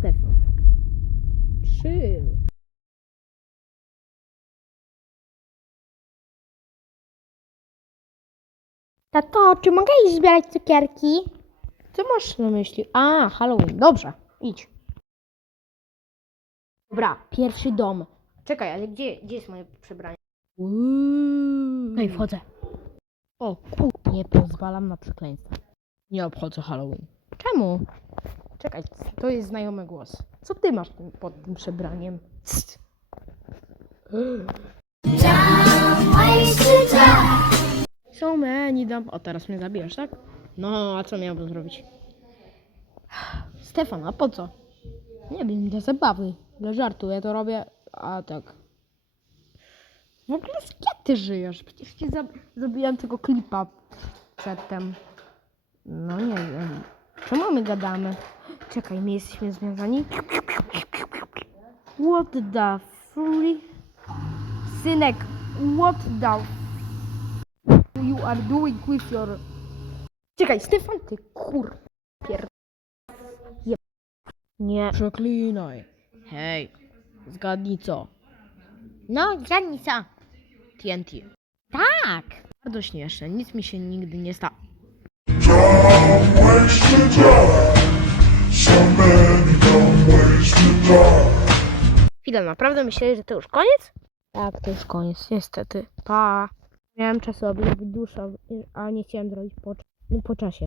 Stefan. Trzy. Tato, czy mogę iść zbierać cukierki? Co masz na myśli? A, Halloween. Dobrze, idź. Dobra, pierwszy dom. Czekaj, ale gdzie, gdzie jest moje przebranie? No i wchodzę. O, kur... Nie pozwalam na przekleństwo. Nie obchodzę Halloween. Czemu? Czekaj, to jest znajomy głos. Co ty masz pod tym przebraniem? Cst. So many dam... O, teraz mnie zabijesz, tak? No, a co miałbym zrobić? Stefan, a po co? Nie wiem, dla zabawy, dla żartu. Ja to robię, a tak. W ogóle z kim ty żyjesz? Przecież ci za... zrobiłem tego klipa przedtem. No nie wiem. Czemu my gadamy? Czekaj, my jesteśmy związani? What the fury? Synek, what the you are doing with your... Czekaj, Stefan, ty kur... Pier... Je... Nie. Przeklinaj. Hej, zgadnij co? No, granica. TNT. Tak. Bardzo śmieszne, nic mi się nigdy nie stało. Chwilę, naprawdę myśleli, że to już koniec? Tak, to już koniec, niestety. Pa. Miałem czas zrobić dusza, a nie chciałem zrobić po, po czasie.